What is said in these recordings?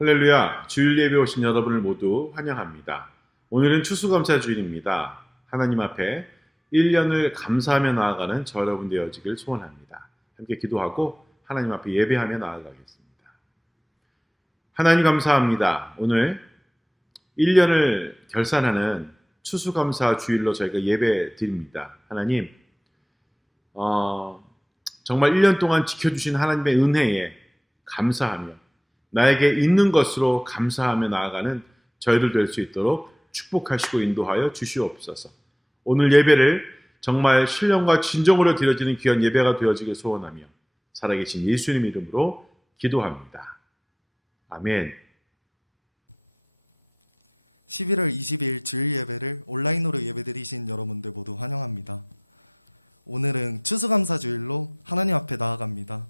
할렐루야, 주일 예배 오신 여러분을 모두 환영합니다. 오늘은 추수감사 주일입니다. 하나님 앞에 1년을 감사하며 나아가는 저 여러분 되어지길 소원합니다. 함께 기도하고 하나님 앞에 예배하며 나아가겠습니다. 하나님 감사합니다. 오늘 1년을 결산하는 추수감사 주일로 저희가 예배 드립니다. 하나님, 정말 1년 동안 지켜주신 하나님의 은혜에 감사하며 나에게 있는 것으로 감사하며 나아가는 저희들 될 수 있도록 축복하시고 인도하여 주시옵소서. 오늘 예배를 정말 신령과 진정으로 드려지는 귀한 예배가 되어지길 소원하며 살아계신 예수님 이름으로 기도합니다. 아멘. 11월 22일 주일 예배를 온라인으로 예배드리신 여러분들 모두 환영합니다. 오늘은 추수감사 주일로 하나님 앞에 나아갑니다.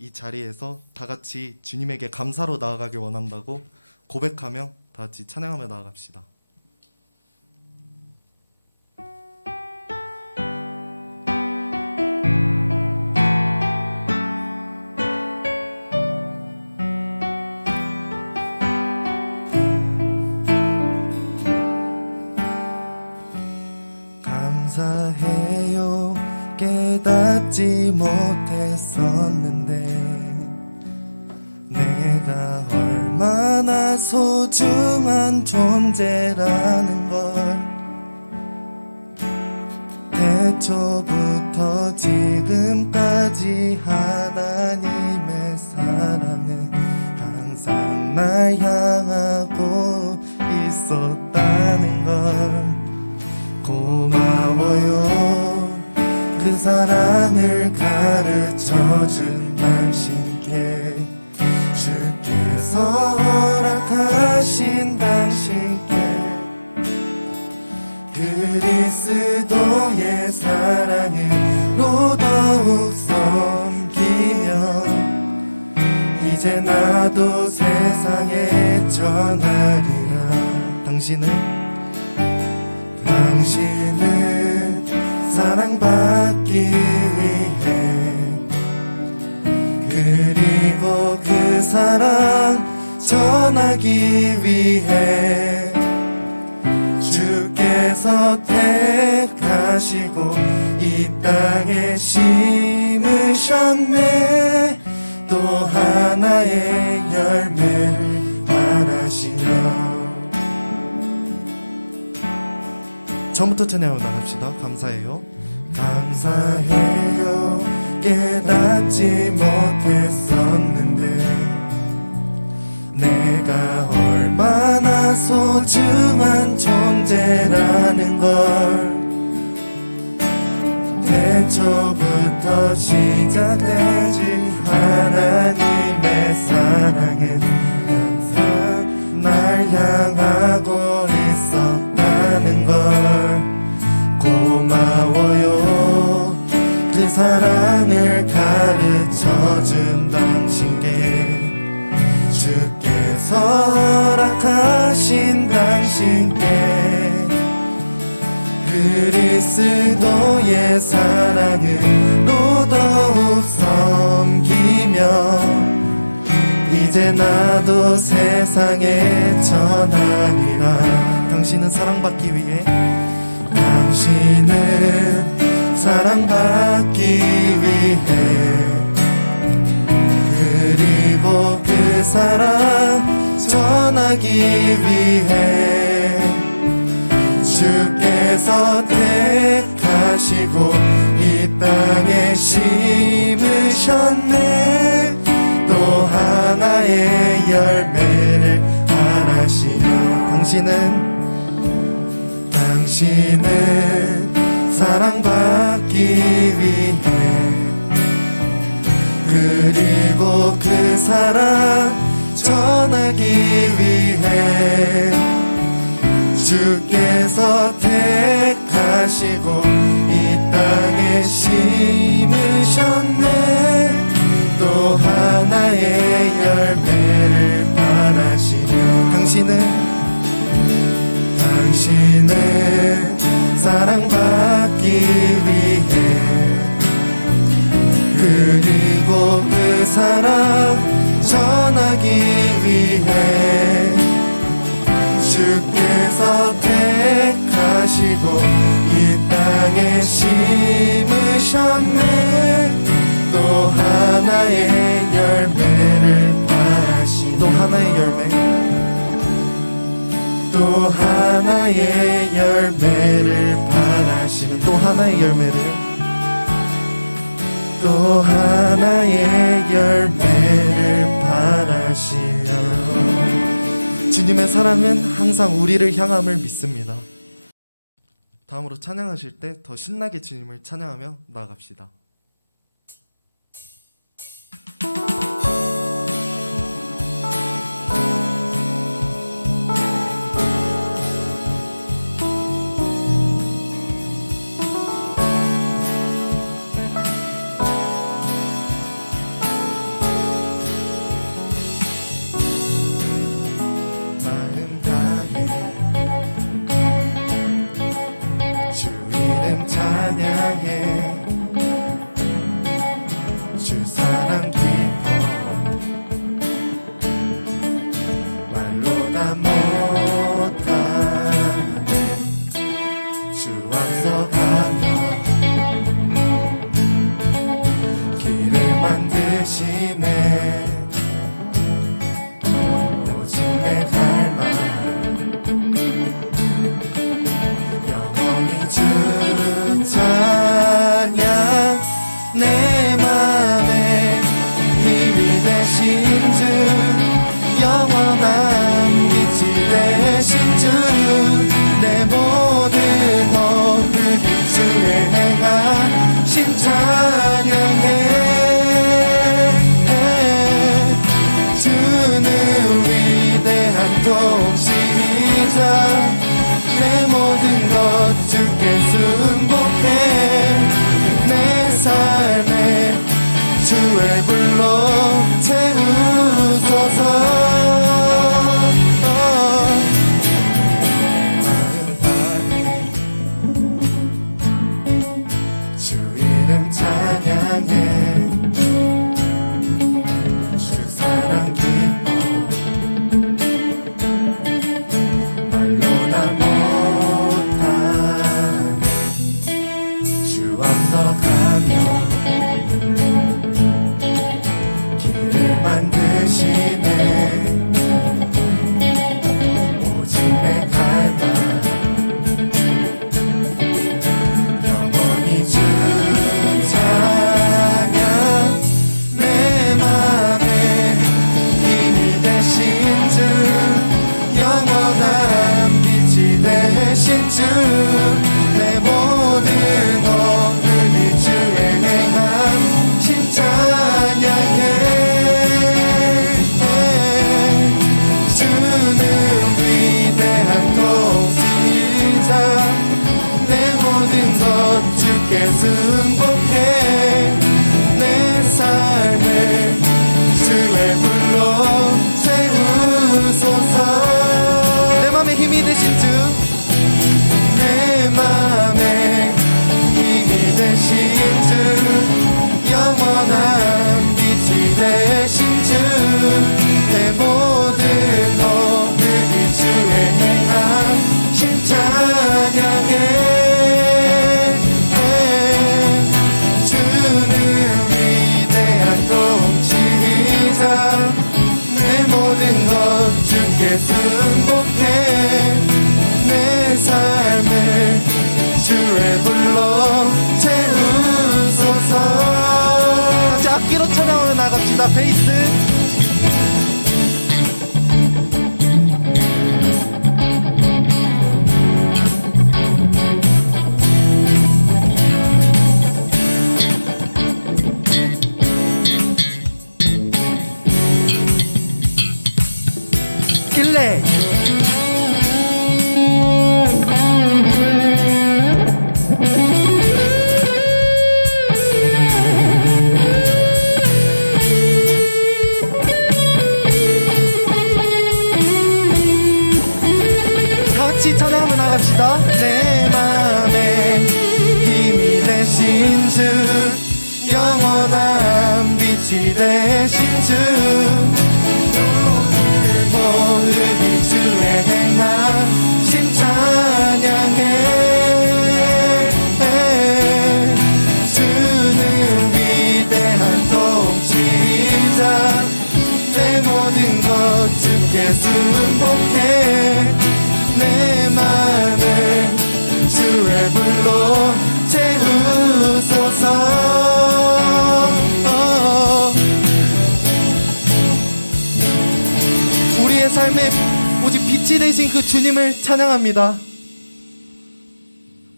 이 자리에서 다 같이 주님에게 감사로 나아가길 원한다고 고백하며 다 같이 찬양하며 나아갑시다. 감사해요. 깨닫지 못했었는데 내가 얼마나 소중한 존재라는 걸 태초부터 지금까지 하나님의 사랑은 항상 날 향하고 있었다는 걸 고마워요. 그 사랑을 가르쳐준 당신께 주께서 허락하신 당신께 그리스도의 사랑으로 더욱 섬기며 이제 나도 세상에 전하리라. 당신은 사랑받기 위해 그리고 그 사랑 전하기 위해 주께서 택하시고 이 땅에 심으셨네. 또 하나의 열매를 바라시며 처음부터 찬양하고 나갑시다. 감사해요. 감사해요. 깨닫지 못했었는데 내가 얼마나 소중한 존재라는 걸 태초부터 시작되지 하나님의 사랑은 항상 날 향하고 있었다는 걸 고마워요. 그 사랑을 가르쳐준 당신께 주께서 허락하신 당신께 그리스도의 사랑으로 더욱 섬기며 이제 나도 세상에 전하리라. 당신은 사랑받기 위해 그리고 그 사랑 전하기 위해 주께서 택하시고 이 땅에 심으셨네. 또 하나의 열매를 바라시며 당신은 사랑받기 위해 그리고 그 사랑 전하기 위해 주께서 택하시고 이 땅에 심으셨네. 또 하나의 열매를 바라시며 당신은 사랑받기 위해 그리고 그 사랑 전하기 위해 주께서 택하시고 이 땅에 심으셨네. 또 하나의 열매를 바라시 또 하나의 열매 또 하나의 열매를 바라시는 또 하나의 열매를 또 하나의 열매를 바라시며 주님의 사랑은 항상 우리를 향함을 믿습니다. 다음으로 찬양하실 때 더 신나게 주님을 찬양하며 나아갑시다. 마음 다해 주 이름 찬양해 주 사랑 깊어 말로 다 못하네. 주 앞서가며 길을 만드시네. 오직 내 갈망 영원히 주 찬양 내 맘에 힘이 되신 주 영원한 빛이 되신 주 내 모든 어긋이 주의 행하신 찬양해. 주는 위대한 통치자 내 모든 것 주께 승복해. 내 삶에 주의 불로 채우소서. 마음 다해 주 이름 찬양해. 주 사랑 깊어 말로 다 못하네. 주 앞서가며 길을 만드시네. 오직 내 갈망 영원히 주 찬양 내 맘에 힘이 되신 주 영원한 빛이 되신 주 내 모든 어른이 주의 행하신 찬양해. 주는 위대한 통치자 내 모든 것 주께 승복해. 내 삶을 주의 불로 채우소서. 내 맘에 힘이 되신 주 내 맘에 힘이 되신 주 영원한 빛이 되신 주 내 모든 어른이 주의 행하신 찬양해. 주는 위대한 통치자 내 모든 것 주께 승복해. 내 삶을 주의 불로 채우소서. 자, 악기로 찬양하며 나갑시다. 베이스 길래 같이 찬양하며 나갑시다. 내 맘에 힘이 되신 주 영원한 빛이 되신 주 모든 것 주께 순복해 내 맘을 주의 불로 채우소서. 우리의 삶에 오직 빛이 되신 그 주님을 찬양합니다.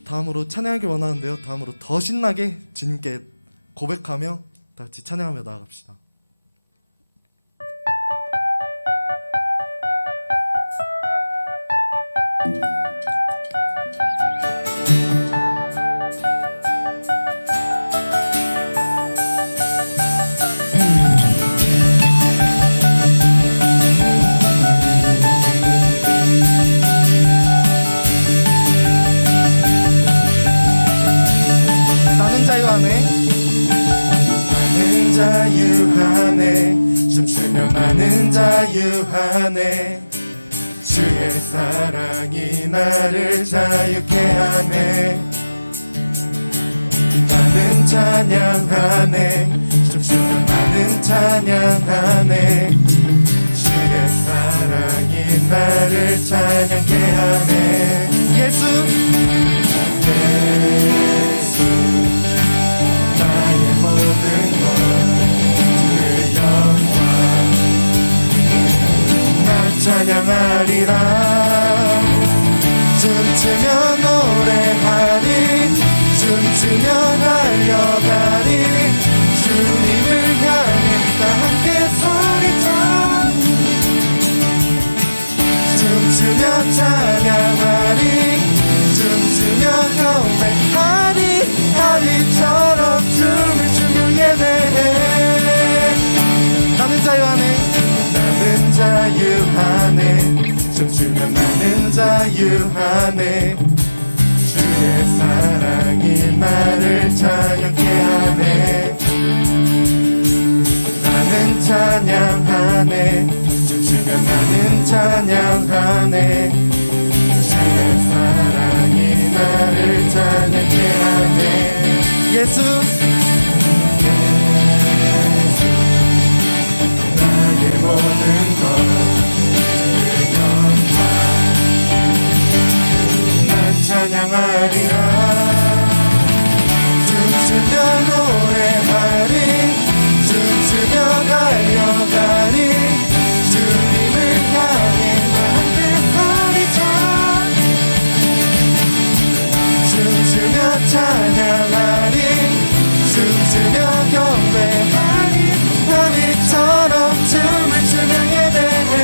다음으로 찬양하길 원하는데요, 다음으로 더 신나게 주님께 고백하며 다 같이 찬양하며 나아갑시다. 나는 자유하네 춤추며 나는 자유하네 주의 사랑이 나를 자유케 하네. 나는 찬양하네 춤추며 나는 찬양하네 주의 사랑이 나를 찬양케 하네. 예수 나의 모든 것 주의 영광 나 찬양하리라. 춤추며 노래하리 춤추며 달려가리 주님을 향해 다 함께 소리쳐 춤추며 찬양하리 춤추며 경배하리 다리처럼 춤을 추며 예배해. 나는 자유하네 나는 자유하네 춤추며 나는 자유하네 주의 사랑이 나를 찬양케 하네. 나는 찬양하네 춤추며 나는 찬양하네 주의 사랑이 나를 찬양케 하네. 예수 나의 모든 것 주의 영광 난 찬양하리라. 춤추며 노래하리 춤추며 달려가리 주님을 향해 함께 소리쳐 춤추며 찬양하리 춤추며 경배하리 다리처럼 춤을 추며 예배해.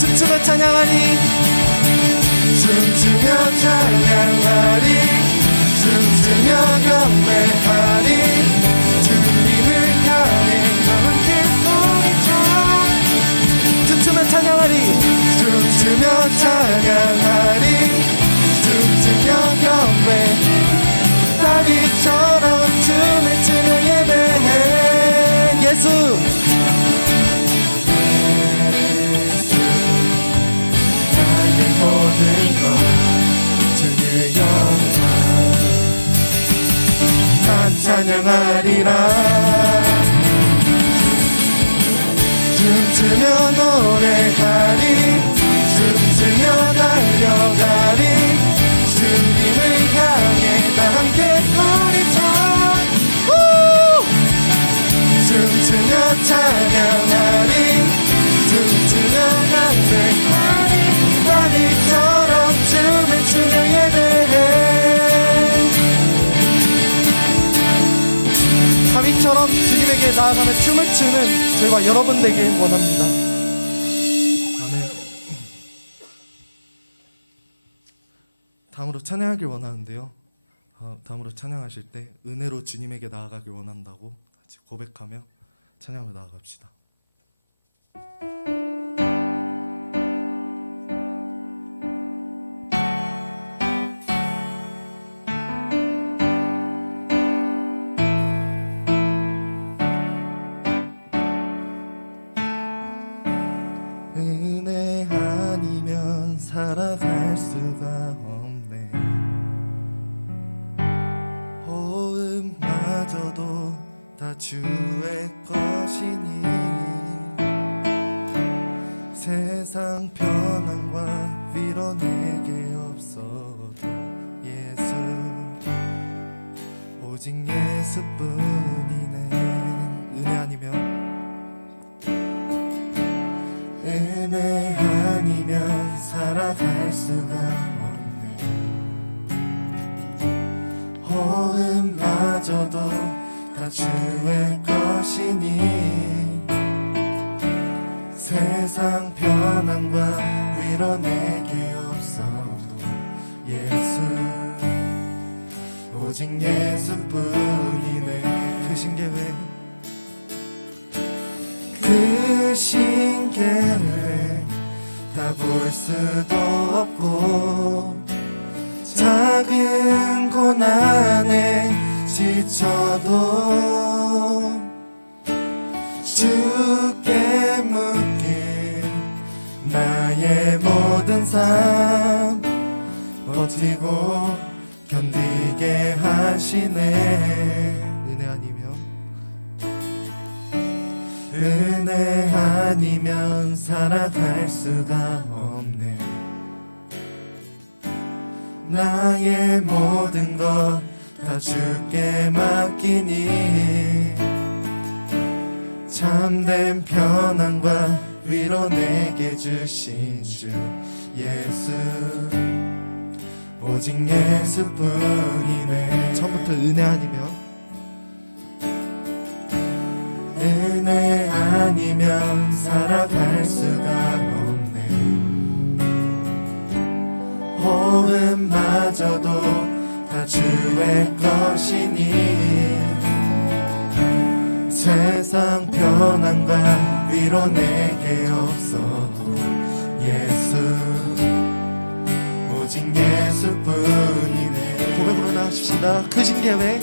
춤추며 찬양하리 춤추며 찬양하리 춤추며 경배하리 주님을 향해 함께 소리쳐 춤추며 찬양하리 춤추며 찬양하리 춤추며 경배 다리처럼 춤을 추며 예배해. 예수 나의 모든 것 주의 영광 난 찬양하리라. 춤추며 노래하리 춤추며 달려가리 주님을 향해 다 함께 소리쳐 춤추며 찬양하리 춤추며 경배하리 다리처럼 춤을 추며 예배해. 다윗처럼 주님에게 나아가며 춤을 추는 저희와 여러분 되길 원합니다. 아멘. 다음으로 찬양하길 원하는데요, 다음으로 찬양하실 때 은혜로 주님에게 나아가길 원한다고 같이 고백하며 찬양으로 나아갑시다. 은혜 아니면 살아갈 수가 없네. 호흡마저도 다 주의 것이니 세상 편안과 위로 내게 없어도 예수 오직 예수뿐이네. 은혜 아니면 은혜 아니면 살아갈 수가 없네. 호흡마저도 다 주의 것이니 세상 편안과 위로 내게 없어도 예수 오직 예수뿐이네. 크신 계획 크신 계획 다 볼 수도 없고 작은 고난에 지쳐도 주께 묶인 나의 모든 삶 버티고 견디게 하시네. 은혜 아니면 은혜 아니면 살아갈 수가 없네. 나의 모든 것 다 주께 맡기니 참된 편안과 위로 내게 주신 주 예수 오직 예수뿐이네. 처음부터 은혜 아니면 은혜 아니면 살아갈 수가 없네. 호흡마저도 다 주의 것이니 세상 편안과 위로 내게 없어도 예수 오직 예수뿐이네. 고백으로 나가십시다. 크신 계획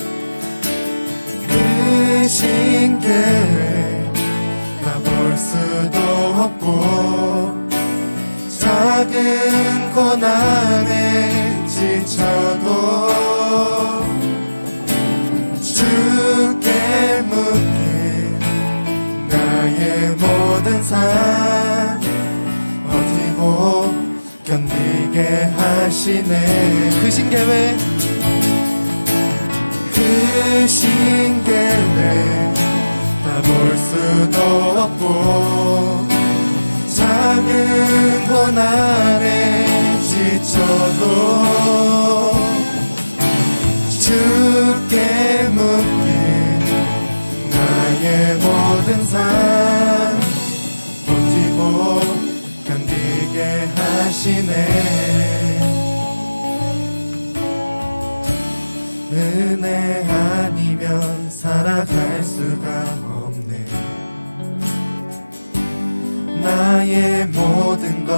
크신 계획 다 볼 수도 없고 작은 고난에 지쳐도 주께 묶인 나의 모든 삶 버티고 견디게 하시네. 크신 계획 크신 계획 다 볼 수도 없고 작은 고난에 지쳐도 주께 묶인 나의 모든 삶 버티고 견디게 하시네. 은혜 아니면 살아갈 수가 없네. 나의 모든 것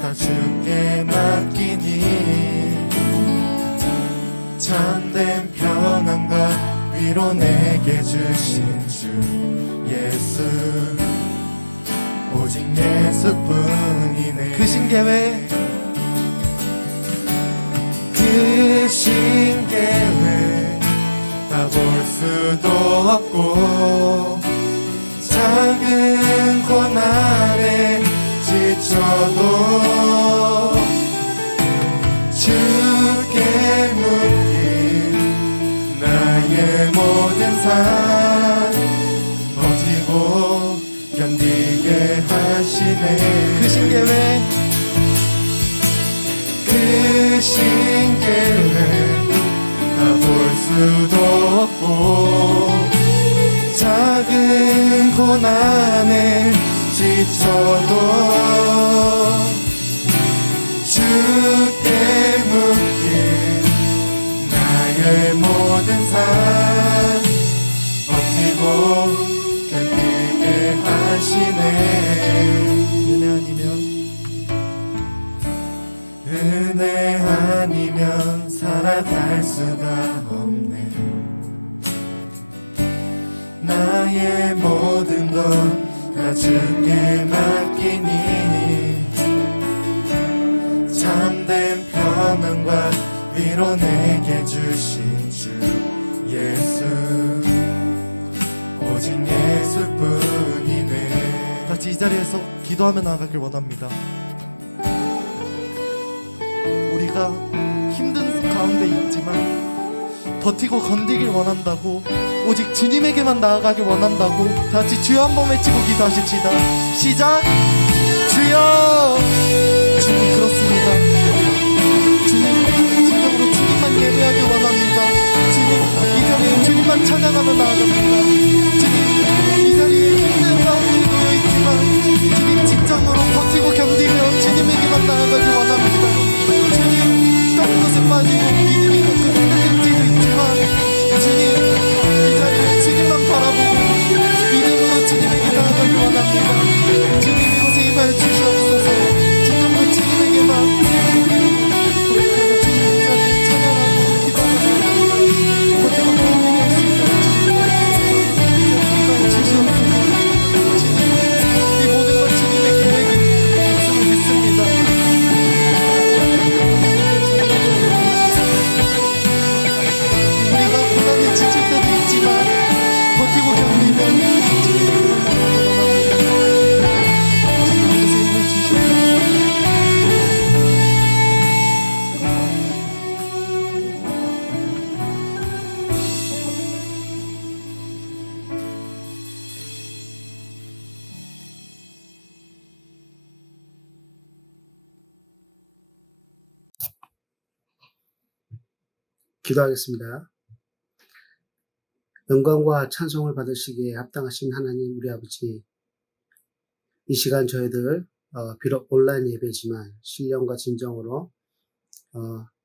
다 주께 맡기니 참된 평안과 위로 내게 주신 주 예수 오직 예수뿐이네. 크신 계획 크신 계획 다 볼 수도 없고 작은 고난에 지쳐도 주께 묶인 나의 모든 삶 버티고 견디게 하시네. 크신 계획 크신 계획 다 볼 수도 없고 작은 고난에 지쳐도 주께 묶인 나의 모든 삶 버티고 견디게 하시네. 은혜 아니면 은혜 아니면 살아갈 수가 없네. 나의 모든 것 다 주께 맡기니 참된 평안과 위로 내게 주신 주 예수 오직 예수뿐이네. 같이 이 자리에서 기도하며 나아가길 원합니다. 우리가 힘든 가운데 있지만 버티고 건디길 원한다고, 오직 주님에게만 나아가길 원한다고 다 같이 주여 한번 외치고 기도하십시다. 시작! 주여! 주님, 그렇습니다. 주님, 진정으로 주님만 예배하길 원합니다. 주님, 이 자리에 주님만 찬양하며 나아갑니다. 주님, 이 자리에 힘든 가운데 놓여있지만 주님, 진정으로 버티고 견디며 주님에게만 나아가길 원합니다. 주님, 다른 것에 빠지고 믿음이 흔들릴지도 있지만 주님, 이 자리에 주님만 바라보고 믿음으로 주님에게 나아가길 원합니다. 주님, 이곳에 임하여 주시옵소서. 진정으로 주님에게만 고백하며 주님 이 자리에 찬양하고 기도하며 버티고 견디며 임하여 주시옵소서. 주님, 이 모든 건 주님의 계획이 있음을 믿습니다. 우리가 고난에 지칠 때도 있지만 버티고 견디면 기도하겠습니다. 영광과 찬송을 받으시기에 합당하신 하나님 우리 아버지, 이 시간 저희들 비록 온라인 예배지만 신령과 진정으로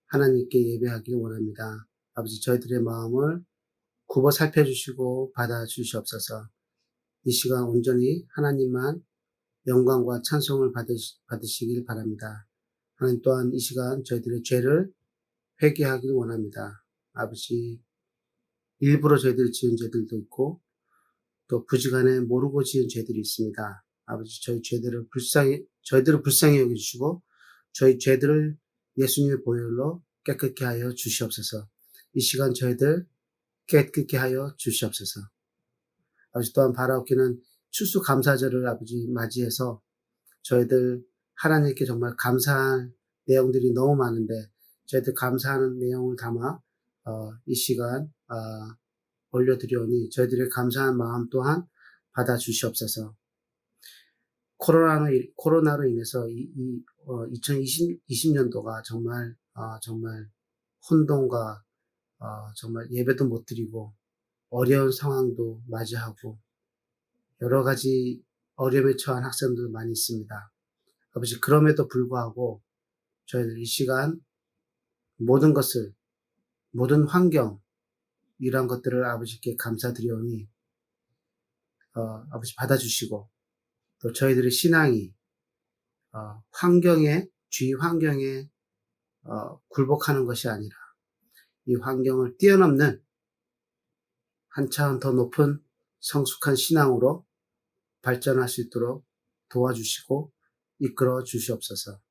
하나님께 예배하기를 원합니다. 아버지, 저희들의 마음을 굽어 살펴주시고 받아주시옵소서. 이 시간 온전히 하나님만 영광과 찬송을 받으시길 바랍니다. 하나님 또한 이 시간 저희들의 죄를 회개하길 원합니다. 아버지, 일부러 저희들이 지은 죄들도 있고 또 부지간에 모르고 지은 죄들이 있습니다. 아버지, 저희들을 불쌍히 여겨주시고 저희 죄들을 예수님의 보혈로 깨끗게 하여 주시옵소서. 이 시간 저희들 깨끗게 하여 주시옵소서. 아버지, 또한 바라옵기는 추수감사절을 아버지 맞이해서 저희들 하나님께 정말 감사할 내용들이 너무 많은데 저희들 감사하는 내용을 담아 이 시간 올려드리오니 저희들의 감사한 마음 또한 받아주시옵소서. 코로나로 인해서 2020년도가 정말 혼돈과 정말 예배도 못 드리고 어려운 상황도 맞이하고 여러 가지 어려움에 처한 학생들 많이 있습니다. 아버지, 그럼에도 불구하고 저희들 이 시간 모든 환경, 이러한 것들을 아버지께 감사드리오니, 아버지 받아주시고, 또 저희들의 신앙이, 주위 환경에, 굴복하는 것이 아니라, 이 환경을 뛰어넘는 한 차원 더 높은 성숙한 신앙으로 발전할 수 있도록 도와주시고, 이끌어 주시옵소서.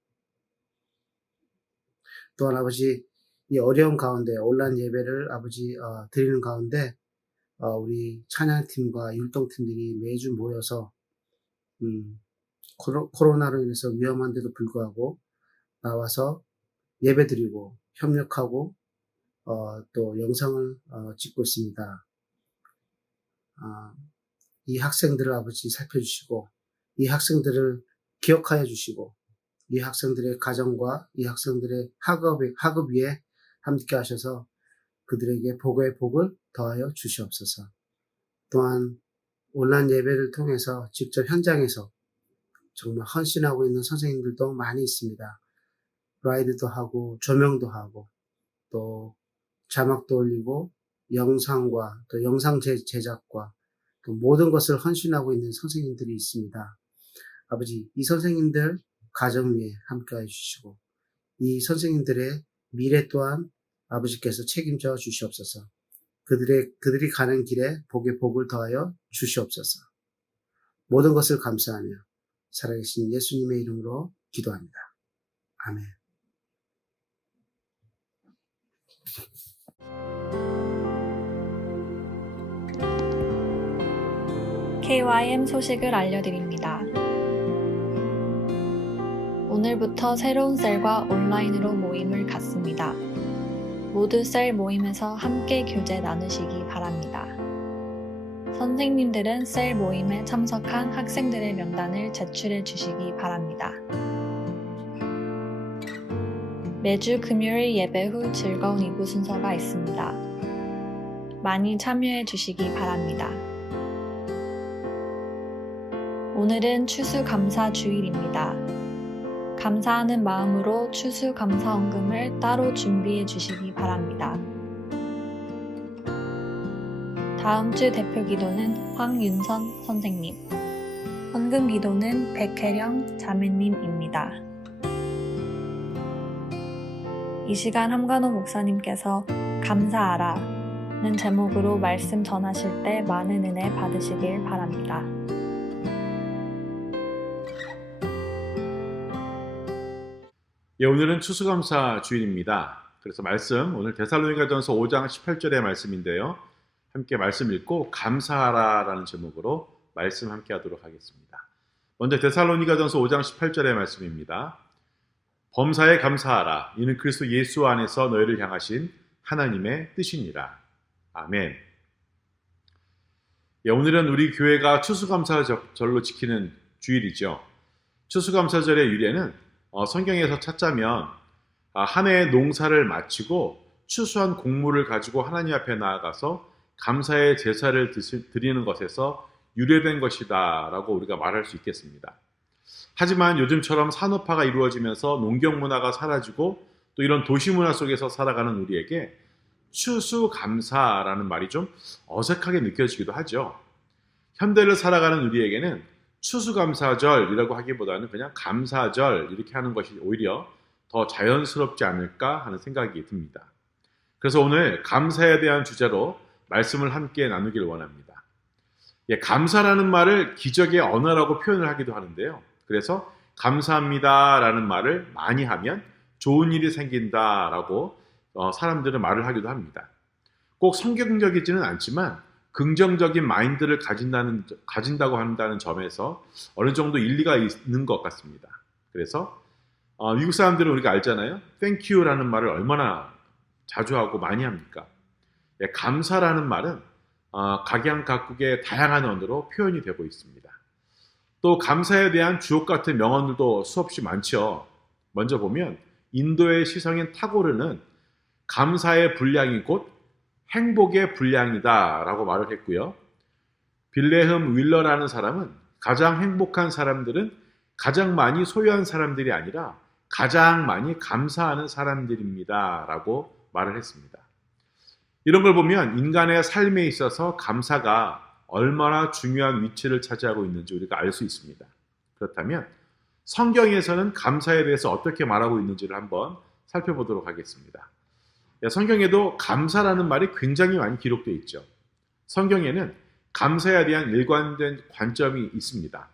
또한 아버지, 이 어려운 가운데 온라인 예배를 아버지 드리는 가운데 우리 찬양팀과 율동팀들이 매주 모여서 코로나로 인해서 위험한데도 불구하고 나와서 예배 드리고 협력하고 또 영상을 찍고 있습니다. 이 학생들을 아버지 살펴주시고 이 학생들을 기억하여 주시고 이 학생들의 가정과 이 학생들의 학업 위에 함께 하셔서 그들에게 복의 복을 더하여 주시옵소서. 또한 온라인 예배를 통해서 직접 현장에서 정말 헌신하고 있는 선생님들도 많이 있습니다. 라이드도 하고 조명도 하고 또 자막도 올리고 영상과 또 영상 제작과 또 모든 것을 헌신하고 있는 선생님들이 있습니다. 아버지, 이 선생님들 가정 위에 함께해 주시고 이 선생님들의 미래 또한 아버지께서 책임져 주시옵소서. 그들이 가는 길에 복의 복을 더하여 주시옵소서. 모든 것을 감사하며 살아계신 예수님의 이름으로 기도합니다. 아멘. KYM 소식을 알려드립니다. 오늘부터 새로운 셀과 온라인으로 모임을 갖습니다. 모두 셀 모임에서 함께 교제 나누시기 바랍니다. 선생님들은 셀 모임에 참석한 학생들의 명단을 제출해 주시기 바랍니다. 매주 금요일 예배 후 즐거운 2부 순서가 있습니다. 많이 참여해 주시기 바랍니다. 오늘은 추수감사 주일입니다. 감사하는 마음으로 추수감사헌금을 따로 준비해 주시기 바랍니다. 다음 주 대표 기도는 황윤선 선생님, 헌금 기도는 백혜령 자매님입니다. 이 시간 함관호 목사님께서 감사하라는 제목으로 말씀 전하실 때 많은 은혜 받으시길 바랍니다. 예, 오늘은 추수감사 주일입니다. 그래서 말씀, 오늘 데살로니가전서 5장 18절의 말씀인데요. 함께 말씀 읽고 감사하라라는 제목으로 말씀 함께 하도록 하겠습니다. 먼저 데살로니가전서 5장 18절의 말씀입니다. 범사에 감사하라. 이는 그리스도 예수 안에서 너희를 향하신 하나님의 뜻이니라. 아멘. 예, 오늘은 우리 교회가 추수감사절로 지키는 주일이죠. 추수감사절의 유래는 성경에서 찾자면 한 해의 농사를 마치고 추수한 곡물을 가지고 하나님 앞에 나아가서 감사의 제사를 드리는 것에서 유래된 것이다 라고 우리가 말할 수 있겠습니다. 하지만 요즘처럼 산업화가 이루어지면서 농경 문화가 사라지고 또 이런 도시 문화 속에서 살아가는 우리에게 추수감사라는 말이 좀 어색하게 느껴지기도 하죠. 현대를 살아가는 우리에게는 추수감사절이라고 하기보다는 그냥 감사절 이렇게 하는 것이 오히려 더 자연스럽지 않을까 하는 생각이 듭니다. 그래서 오늘 감사에 대한 주제로 말씀을 함께 나누길 원합니다. 예, 감사라는 말을 기적의 언어라고 표현을 하기도 하는데요. 그래서 감사합니다라는 말을 많이 하면 좋은 일이 생긴다라고 사람들은 말을 하기도 합니다. 꼭 성경적이지는 않지만 긍정적인 마인드를 가진다고 한다는 점에서 어느 정도 일리가 있는 것 같습니다. 그래서 미국 사람들은 우리가 알잖아요. Thank you라는 말을 얼마나 자주 하고 많이 합니까? 예, 감사라는 말은 각양각국의 다양한 언어로 표현이 되고 있습니다. 또 감사에 대한 주옥 같은 명언들도 수없이 많죠. 먼저 보면 인도의 시성인 타고르는 감사의 분량이 곧 행복의 분량이다 라고 말을 했고요. 빌레흠 윌러라는 사람은 가장 행복한 사람들은 가장 많이 소유한 사람들이 아니라 가장 많이 감사하는 사람들입니다 라고 말을 했습니다. 이런 걸 보면 인간의 삶에 있어서 감사가 얼마나 중요한 위치를 차지하고 있는지 우리가 알 수 있습니다. 그렇다면 성경에서는 감사에 대해서 어떻게 말하고 있는지를 한번 살펴보도록 하겠습니다. 성경에도 감사라는 말이 굉장히 많이 기록되어 있죠. 성경에는 감사에 대한 일관된 관점이 있습니다.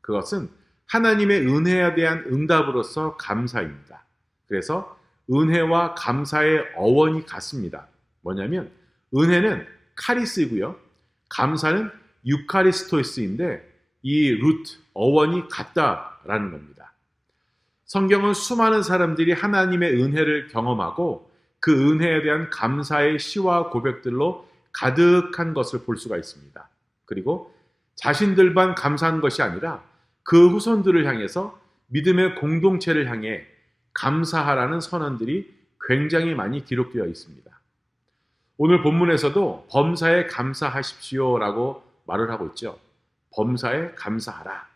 그것은 하나님의 은혜에 대한 응답으로서 감사입니다. 그래서 은혜와 감사의 어원이 같습니다. 뭐냐면 은혜는 카리스이고요. 감사는 유카리스토스인데 이 루트, 어원이 같다라는 겁니다. 성경은 수많은 사람들이 하나님의 은혜를 경험하고 그 은혜에 대한 감사의 시와 고백들로 가득한 것을 볼 수가 있습니다. 그리고 자신들만 감사한 것이 아니라 그 후손들을 향해서 믿음의 공동체를 향해 감사하라는 선언들이 굉장히 많이 기록되어 있습니다. 오늘 본문에서도 범사에 감사하십시오라고 말을 하고 있죠. 범사에 감사하라.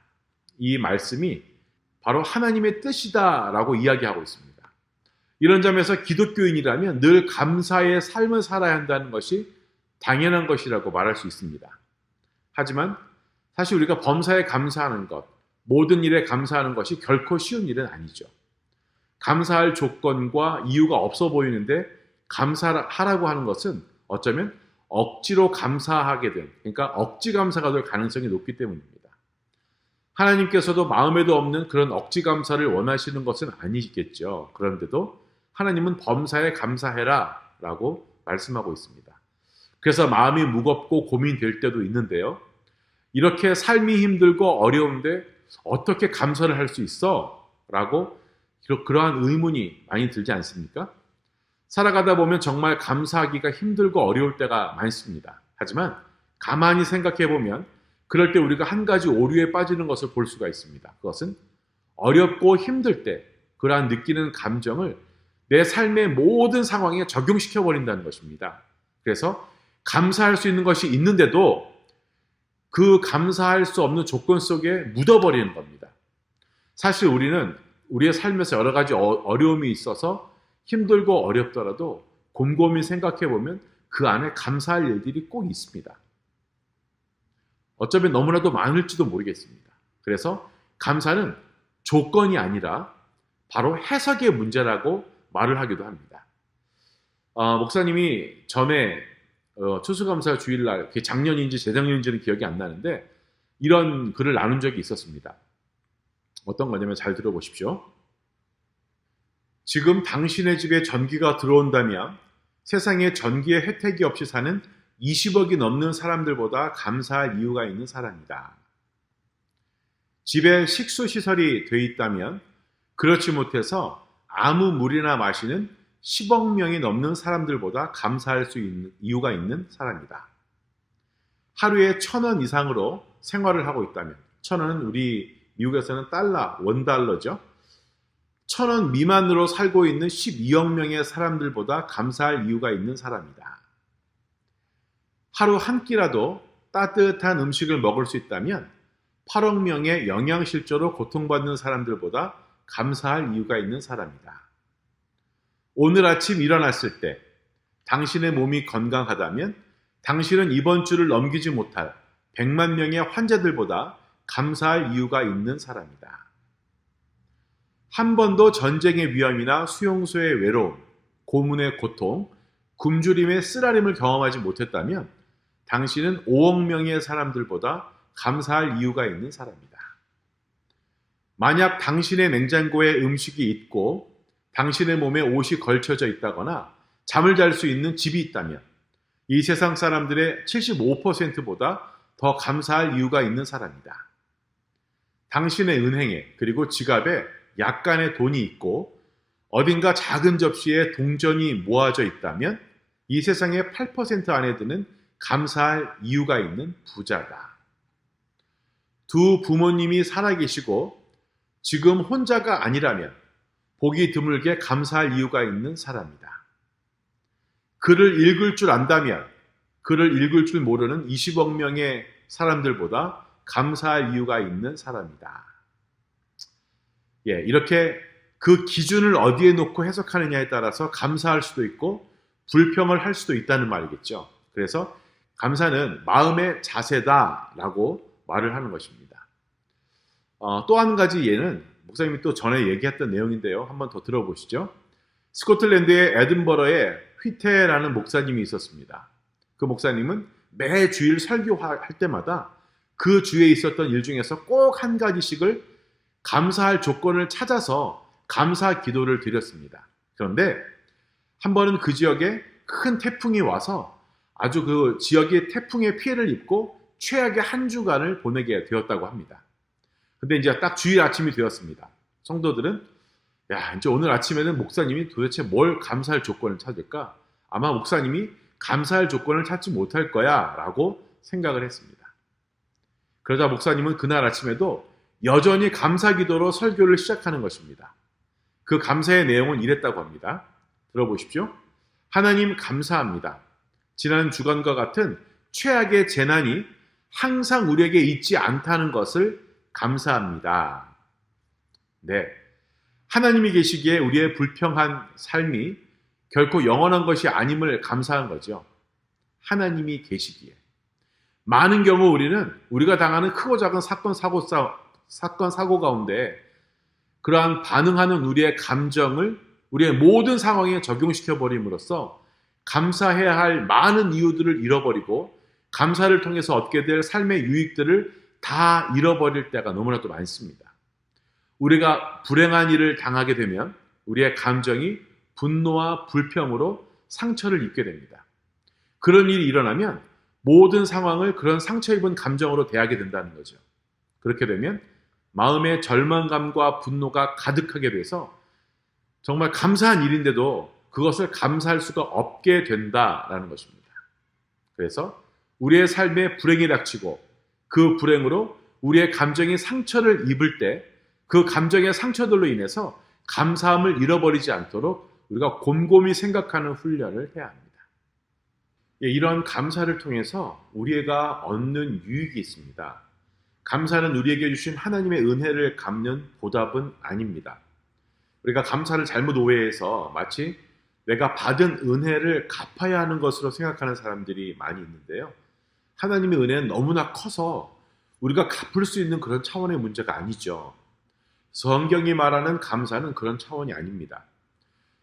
이 말씀이 바로 하나님의 뜻이다라고 이야기하고 있습니다. 이런 점에서 기독교인이라면 늘 감사의 삶을 살아야 한다는 것이 당연한 것이라고 말할 수 있습니다. 하지만 사실 우리가 범사에 감사하는 것, 모든 일에 감사하는 것이 결코 쉬운 일은 아니죠. 감사할 조건과 이유가 없어 보이는데 감사하라고 하는 것은 어쩌면 억지로 감사하게 된, 그러니까 억지 감사가 될 가능성이 높기 때문입니다. 하나님께서도 마음에도 없는 그런 억지 감사를 원하시는 것은 아니겠죠. 그런데도 하나님은 범사에 감사해라 라고 말씀하고 있습니다. 그래서 마음이 무겁고 고민될 때도 있는데요. 이렇게 삶이 힘들고 어려운데 어떻게 감사를 할 수 있어? 라고 그러한 의문이 많이 들지 않습니까? 살아가다 보면 정말 감사하기가 힘들고 어려울 때가 많습니다. 하지만 가만히 생각해 보면 그럴 때 우리가 한 가지 오류에 빠지는 것을 볼 수가 있습니다. 그것은 어렵고 힘들 때 그러한 느끼는 감정을 내 삶의 모든 상황에 적용시켜 버린다는 것입니다. 그래서 감사할 수 있는 것이 있는데도 그 감사할 수 없는 조건 속에 묻어버리는 겁니다. 사실 우리는 우리의 삶에서 여러 가지 어려움이 있어서 힘들고 어렵더라도 곰곰이 생각해 보면 그 안에 감사할 일들이 꼭 있습니다. 어쩌면 너무나도 많을지도 모르겠습니다. 그래서 감사는 조건이 아니라 바로 해석의 문제라고 말을 하기도 합니다. 목사님이 전에 추수감사 주일날, 작년인지 재작년인지는 기억이 안 나는데 이런 글을 나눈 적이 있었습니다. 어떤 거냐면 잘 들어보십시오. 지금 당신의 집에 전기가 들어온다면 세상에 전기의 혜택이 없이 사는 20억이 넘는 사람들보다 감사할 이유가 있는 사람이다. 집에 식수시설이 돼 있다면 그렇지 못해서 아무 물이나 마시는 10억 명이 넘는 사람들보다 감사할 수 있는 이유가 있는 사람이다. 하루에 1,000원 이상으로 생활을 하고 있다면, 1,000원은 우리 미국에서는 달러, 원달러죠. 1,000원 미만으로 살고 있는 12억 명의 사람들보다 감사할 이유가 있는 사람이다. 하루 한 끼라도 따뜻한 음식을 먹을 수 있다면 8억 명의 영양실조로 고통받는 사람들보다 감사할 이유가 있는 사람이다. 오늘 아침 일어났을 때 당신의 몸이 건강하다면 당신은 이번 주를 넘기지 못할 100만 명의 환자들보다 감사할 이유가 있는 사람이다. 한 번도 전쟁의 위험이나 수용소의 외로움, 고문의 고통, 굶주림의 쓰라림을 경험하지 못했다면 당신은 5억 명의 사람들보다 감사할 이유가 있는 사람이다. 만약 당신의 냉장고에 음식이 있고 당신의 몸에 옷이 걸쳐져 있다거나 잠을 잘 수 있는 집이 있다면 이 세상 사람들의 75%보다 더 감사할 이유가 있는 사람이다. 당신의 은행에 그리고 지갑에 약간의 돈이 있고 어딘가 작은 접시에 동전이 모아져 있다면 이 세상의 8% 안에 드는 감사할 이유가 있는 부자다. 두 부모님이 살아계시고 지금 혼자가 아니라면 보기 드물게 감사할 이유가 있는 사람이다. 글을 읽을 줄 안다면 글을 읽을 줄 모르는 20억 명의 사람들보다 감사할 이유가 있는 사람이다. 이렇게 그 기준을 어디에 놓고 해석하느냐에 따라서 감사할 수도 있고 불평을 할 수도 있다는 말이겠죠. 그래서 감사는 마음의 자세다라고 말을 하는 것입니다. 또 한 가지 예는 목사님이 또 전에 얘기했던 내용인데요. 한번 더 들어보시죠. 스코틀랜드의 에든버러에 휘테라는 목사님이 있었습니다. 그 목사님은 매 주일 설교할 때마다 그 주에 있었던 일 중에서 꼭 한 가지씩을 감사할 조건을 찾아서 감사 기도를 드렸습니다. 그런데 한 번은 그 지역에 큰 태풍이 와서 아주 그 지역이 태풍의 피해를 입고 최악의 한 주간을 보내게 되었다고 합니다. 근데 이제 딱 주일 아침이 되었습니다. 성도들은 이제 오늘 아침에는 목사님이 도대체 뭘 감사할 조건을 찾을까? 아마 목사님이 감사할 조건을 찾지 못할 거야 라고 생각을 했습니다. 그러자 목사님은 그날 아침에도 여전히 감사 기도로 설교를 시작하는 것입니다. 그 감사의 내용은 이랬다고 합니다. 들어보십시오. 하나님 감사합니다. 지난 주간과 같은 최악의 재난이 항상 우리에게 있지 않다는 것을 감사합니다. 네, 하나님이 계시기에 우리의 불평한 삶이 결코 영원한 것이 아님을 감사한 거죠. 하나님이 계시기에. 많은 경우 우리는 우리가 당하는 크고 작은 사건, 사고 가운데 그러한 반응하는 우리의 감정을 우리의 모든 상황에 적용시켜 버림으로써 감사해야 할 많은 이유들을 잃어버리고 감사를 통해서 얻게 될 삶의 유익들을 다 잃어버릴 때가 너무나도 많습니다. 우리가 불행한 일을 당하게 되면 우리의 감정이 분노와 불평으로 상처를 입게 됩니다. 그런 일이 일어나면 모든 상황을 그런 상처 입은 감정으로 대하게 된다는 거죠. 그렇게 되면 마음의 절망감과 분노가 가득하게 돼서 정말 감사한 일인데도 그것을 감사할 수가 없게 된다라는 것입니다. 그래서 우리의 삶에 불행이 닥치고 그 불행으로 우리의 감정이 상처를 입을 때 그 감정의 상처들로 인해서 감사함을 잃어버리지 않도록 우리가 곰곰이 생각하는 훈련을 해야 합니다. 이런 감사를 통해서 우리가 얻는 유익이 있습니다. 감사는 우리에게 주신 하나님의 은혜를 갚는 보답은 아닙니다. 우리가 감사를 잘못 오해해서 마치 내가 받은 은혜를 갚아야 하는 것으로 생각하는 사람들이 많이 있는데요. 하나님의 은혜는 너무나 커서 우리가 갚을 수 있는 그런 차원의 문제가 아니죠. 성경이 말하는 감사는 그런 차원이 아닙니다.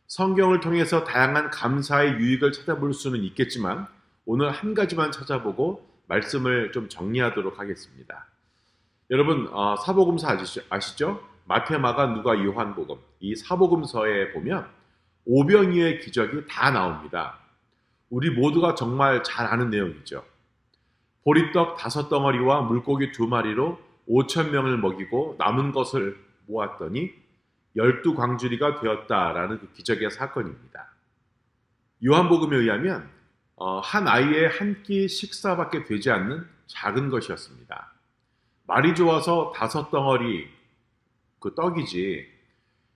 성경을 통해서 다양한 감사의 유익을 찾아볼 수는 있겠지만 오늘 한 가지만 찾아보고 말씀을 좀 정리하도록 하겠습니다. 여러분 사복음서 아시죠? 마태, 마가, 누가, 요한복음 이 사복음서에 보면 오병이어의 기적이 다 나옵니다. 우리 모두가 정말 잘 아는 내용이죠. 보리떡 5덩어리와 물고기 2마리로 5,000명을 먹이고 남은 것을 모았더니 12광주리가 되었다라는 그 기적의 사건입니다. 요한복음에 의하면 한 아이의 한 끼 식사밖에 되지 않는 작은 것이었습니다. 말이 좋아서 5덩어리 그 떡이지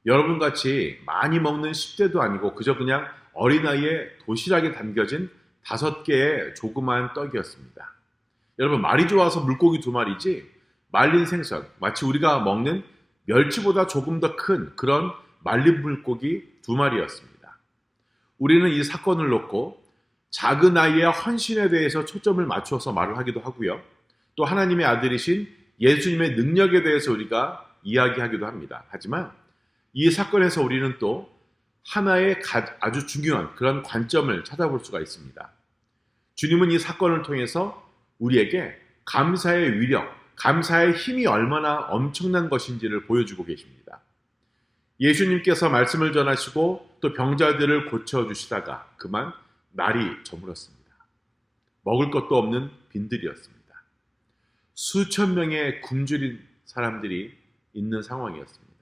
여러분같이 많이 먹는 10대도 아니고 그저 그냥 어린아이의 도시락에 담겨진 5개의 조그만 떡이었습니다. 여러분 말이 좋아서 물고기 2마리지 말린 생선 마치 우리가 먹는 멸치보다 조금 더 큰 그런 말린 물고기 2마리였습니다. 우리는 이 사건을 놓고 작은 아이의 헌신에 대해서 초점을 맞추어서 말을 하기도 하고요. 또 하나님의 아들이신 예수님의 능력에 대해서 우리가 이야기하기도 합니다. 하지만 이 사건에서 우리는 또 하나의 아주 중요한 그런 관점을 찾아볼 수가 있습니다. 주님은 이 사건을 통해서 우리에게 감사의 위력, 감사의 힘이 얼마나 엄청난 것인지를 보여주고 계십니다. 예수님께서 말씀을 전하시고 또 병자들을 고쳐주시다가 그만 날이 저물었습니다. 먹을 것도 없는 빈들이었습니다. 수천 명의 굶주린 사람들이 있는 상황이었습니다.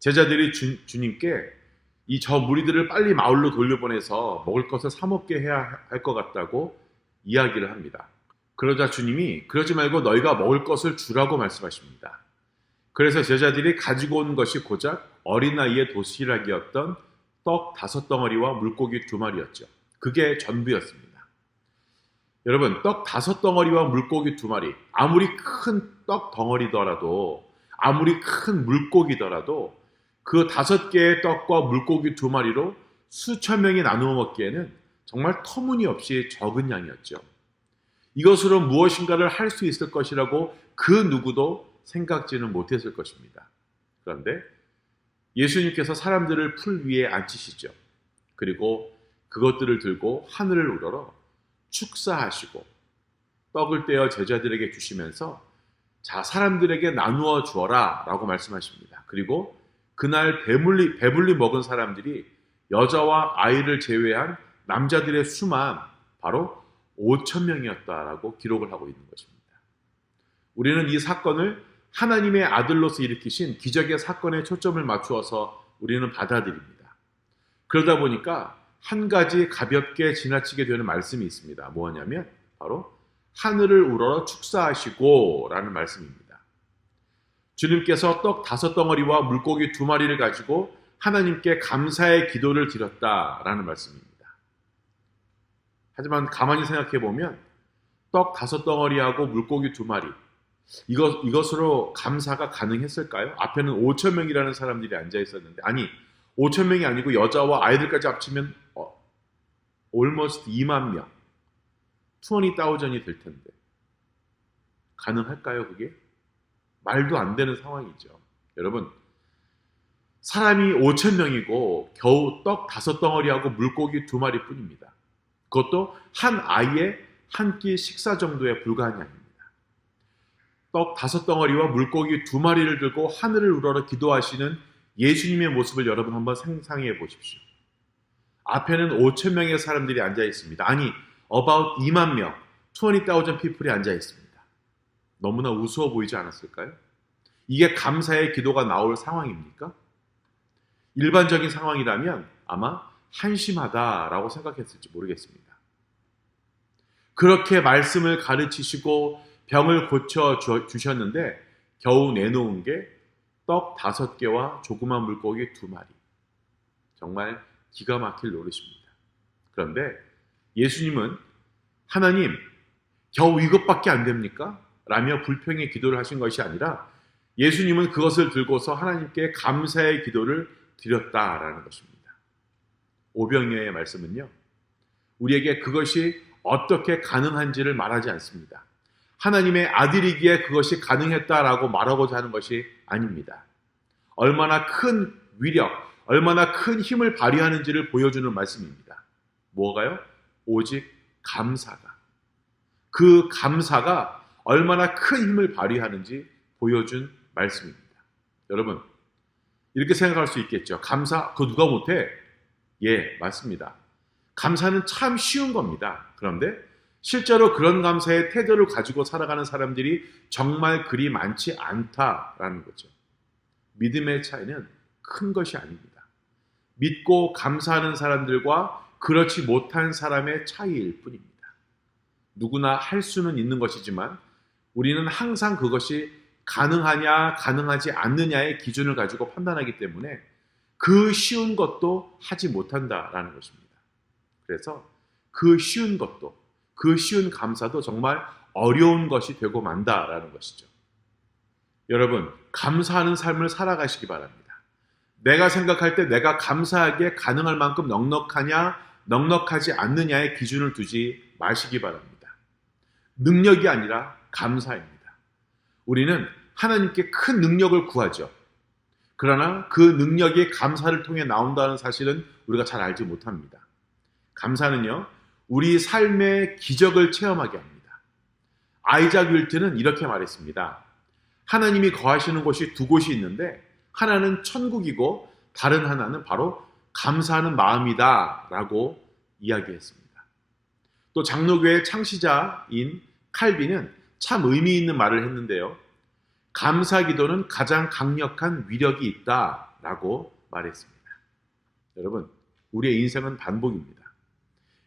제자들이 주님께 저 무리들을 빨리 마을로 돌려보내서 먹을 것을 사 먹게 해야 할 것 같다고 이야기를 합니다. 그러자 주님이 그러지 말고 너희가 먹을 것을 주라고 말씀하십니다. 그래서 제자들이 가지고 온 것이 고작 어린아이의 도시락이었던 떡 5덩어리와 물고기 2마리였죠. 그게 전부였습니다. 여러분 떡 5덩어리와 물고기 2마리 아무리 큰 떡 덩어리더라도 아무리 큰 물고기더라도 그 5개의 떡과 물고기 2마리로 수천 명이 나누어 먹기에는 정말 터무니없이 적은 양이었죠. 이것으로 무엇인가를 할 수 있을 것이라고 그 누구도 생각지는 못했을 것입니다. 그런데 예수님께서 사람들을 풀 위에 앉히시죠. 그리고 그것들을 들고 하늘을 우러러 축사하시고 떡을 떼어 제자들에게 주시면서 자 사람들에게 나누어 주어라 라고 말씀하십니다. 그리고 그날 배불리 먹은 사람들이 여자와 아이를 제외한 남자들의 수만 바로 5,000명이었다라고 기록을 하고 있는 것입니다. 우리는 이 사건을 하나님의 아들로서 일으키신 기적의 사건에 초점을 맞추어서 우리는 받아들입니다. 그러다 보니까 한 가지 가볍게 지나치게 되는 말씀이 있습니다. 뭐냐면 바로 하늘을 우러러 축사하시고 라는 말씀입니다. 주님께서 떡 5덩어리와 물고기 2마리를 가지고 하나님께 감사의 기도를 드렸다라는 말씀입니다. 하지만 가만히 생각해 보면 떡 5덩어리하고 물고기 2마리 이것으로 감사가 가능했을까요? 앞에는 5,000명이라는 사람들이 앉아 있었는데 아니 5,000명이 아니고 여자와 아이들까지 합치면 almost 2만 명 20,000이 될 텐데 가능할까요 그게? 말도 안 되는 상황이죠. 여러분 사람이 5,000명이고 겨우 떡 5덩어리하고 물고기 2마리 뿐입니다. 그것도 한 아이의 한 끼 식사 정도에 불과한 양입니다. 떡 5덩어리와 물고기 2마리를 들고 하늘을 우러러 기도하시는 예수님의 모습을 여러분 한번 상상해 보십시오. 앞에는 5,000명의 사람들이 앉아 있습니다. 아니, about 2만 명, 20,000 people이 앉아 있습니다. 너무나 우스워 보이지 않았을까요? 이게 감사의 기도가 나올 상황입니까? 일반적인 상황이라면 아마 한심하다라고 생각했을지 모르겠습니다. 그렇게 말씀을 가르치시고 병을 고쳐 주셨는데 겨우 내놓은 게 떡 5개와 조그만 물고기 2마리. 정말 기가 막힐 노릇입니다. 그런데 예수님은 하나님, 겨우 이것밖에 안 됩니까? 라며 불평의 기도를 하신 것이 아니라 예수님은 그것을 들고서 하나님께 감사의 기도를 드렸다라는 것입니다. 오병이어의 말씀은요, 우리에게 그것이 어떻게 가능한지를 말하지 않습니다. 하나님의 아들이기에 그것이 가능했다라고 말하고자 하는 것이 아닙니다. 얼마나 큰 위력, 얼마나 큰 힘을 발휘하는지를 보여주는 말씀입니다. 뭐가요? 오직 감사가. 그 감사가 얼마나 큰 힘을 발휘하는지 보여준 말씀입니다. 여러분, 이렇게 생각할 수 있겠죠. 감사, 그거 누가 못해? 예, 맞습니다. 감사는 참 쉬운 겁니다. 그런데 실제로 그런 감사의 태도를 가지고 살아가는 사람들이 정말 그리 많지 않다라는 거죠. 믿음의 차이는 큰 것이 아닙니다. 믿고 감사하는 사람들과 그렇지 못한 사람의 차이일 뿐입니다. 누구나 할 수는 있는 것이지만 우리는 항상 그것이 가능하냐 가능하지 않느냐의 기준을 가지고 판단하기 때문에 그 쉬운 것도 하지 못한다라는 것입니다. 그래서 그 쉬운 것도, 그 쉬운 감사도 정말 어려운 것이 되고 만다라는 것이죠. 여러분, 감사하는 삶을 살아가시기 바랍니다. 내가 생각할 때 내가 감사하기에 가능할 만큼 넉넉하냐 넉넉하지 않느냐의 기준을 두지 마시기 바랍니다. 능력이 아니라 감사입니다. 우리는 하나님께 큰 능력을 구하죠. 그러나 그 능력이 감사를 통해 나온다는 사실은 우리가 잘 알지 못합니다. 감사는요, 우리 삶의 기적을 체험하게 합니다. 아이작 윌트는 이렇게 말했습니다. 하나님이 거하시는 곳이 2곳이 있는데 하나는 천국이고 다른 하나는 바로 감사하는 마음이다 라고 이야기했습니다. 또 장로교의 창시자인 칼빈은 참 의미 있는 말을 했는데요. 감사 기도는 가장 강력한 위력이 있다라고 말했습니다. 여러분, 우리의 인생은 반복입니다.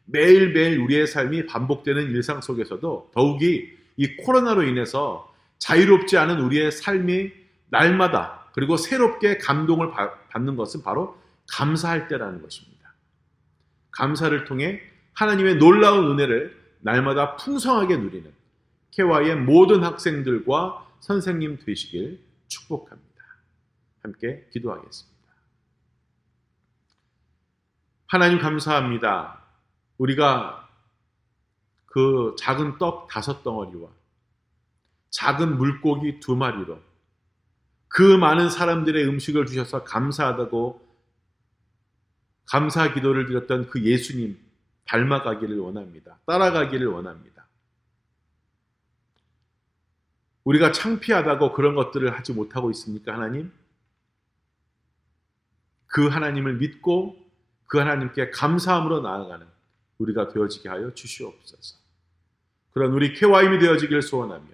매일매일 우리의 삶이 반복되는 일상 속에서도 더욱이 이 코로나로 인해서 자유롭지 않은 우리의 삶이 날마다 그리고 새롭게 감동을 받는 것은 바로 감사할 때라는 것입니다. 감사를 통해 하나님의 놀라운 은혜를 날마다 풍성하게 누리는 KY의 모든 학생들과 선생님 되시길 축복합니다. 함께 기도하겠습니다. 하나님 감사합니다. 우리가 그 작은 떡 5덩어리와 작은 물고기 2마리로 그 많은 사람들의 음식을 주셔서 감사하다고 감사 기도를 드렸던 그 예수님 닮아가기를 원합니다. 따라가기를 원합니다. 우리가 창피하다고 그런 것들을 하지 못하고 있습니까, 하나님? 그 하나님을 믿고 그 하나님께 감사함으로 나아가는 우리가 되어지게 하여 주시옵소서. 그런 우리 KYM이 되어지길 소원하며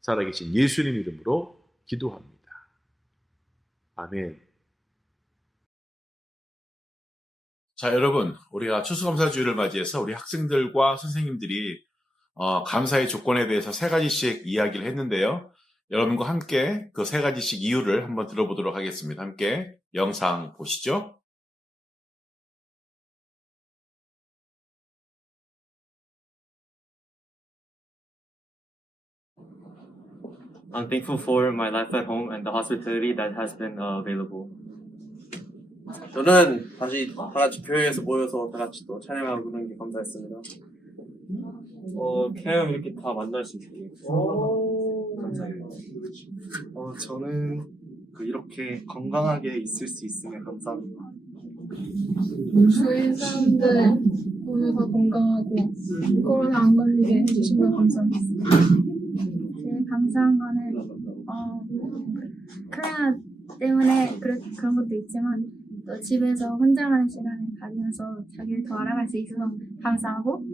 살아계신 예수님 이름으로 기도합니다. 아멘. 자, 여러분, 우리가 추수감사주일을 맞이해서 우리 학생들과 선생님들이 감사의 조건에 대해서 3가지씩 이야기를 했는데요. 여러분과 함께 그 3가지씩 이유를 한번 들어보도록 하겠습니다. 함께 영상 보시죠. I'm thankful for my life at home and the hospitality that has been available. 저는 다시 다 같이 교회에서 모여서 다 같이 또 찬양하고 그런 게 감사했습니다. 케어 이렇게 다 만날 수 있게 감사해요. 저는 이렇게 건강하게 있을 수 있음에 감사합니다. 주위 사람들 모여서 건강하고 코로나 안 걸리게 해주신 걸 감사합니다. 제일 감사한 거는 코로나 때문에 그런 것도 있지만 또 집에서 혼자만의 시간을 가지면서 자기를 더 알아갈 수 있어서 감사하고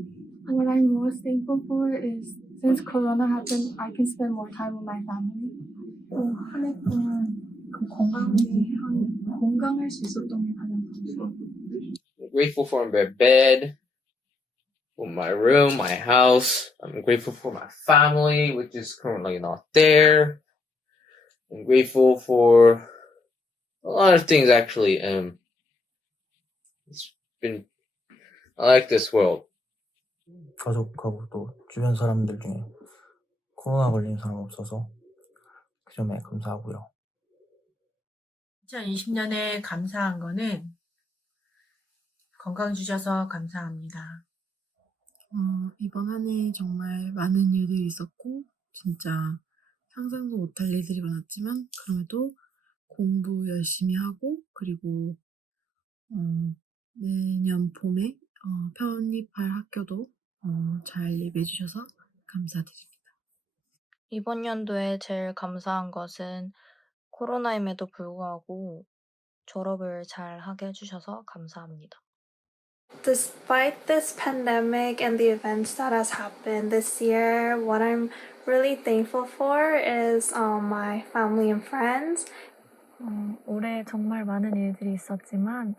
What I'm most thankful for is since Corona happened, I can spend more time with my family. 또 한 해 동안 건강할 수 있었던 게 가장 감사하고 Grateful for my bed, for my room, my house. I'm grateful for my family, which is currently not there. I'm grateful for a lot of things actually. It's been I like this world. 가족하고 또 주변 사람들 중에 코로나 걸린 사람 없어서 그 점에 감사하고요. 2020년에 감사한 거는 건강 주셔서 감사합니다. 이번 한 해 정말 많은 일들이 있었고 진짜 상상도 못할 일들이 많았지만 그럼에도 공부 열심히 하고 그리고 내년 봄에 편입할 학교도 잘 예배해 주셔서 감사드립니다. 이번 연도에 제일 감사한 것은 코로나임에도 불구하고 졸업을 잘 하게 해주셔서 감사합니다. Despite this pandemic and the events that has happened this year, what I'm really thankful for is my family and friends. 올해 정말 많은 일들이 있었지만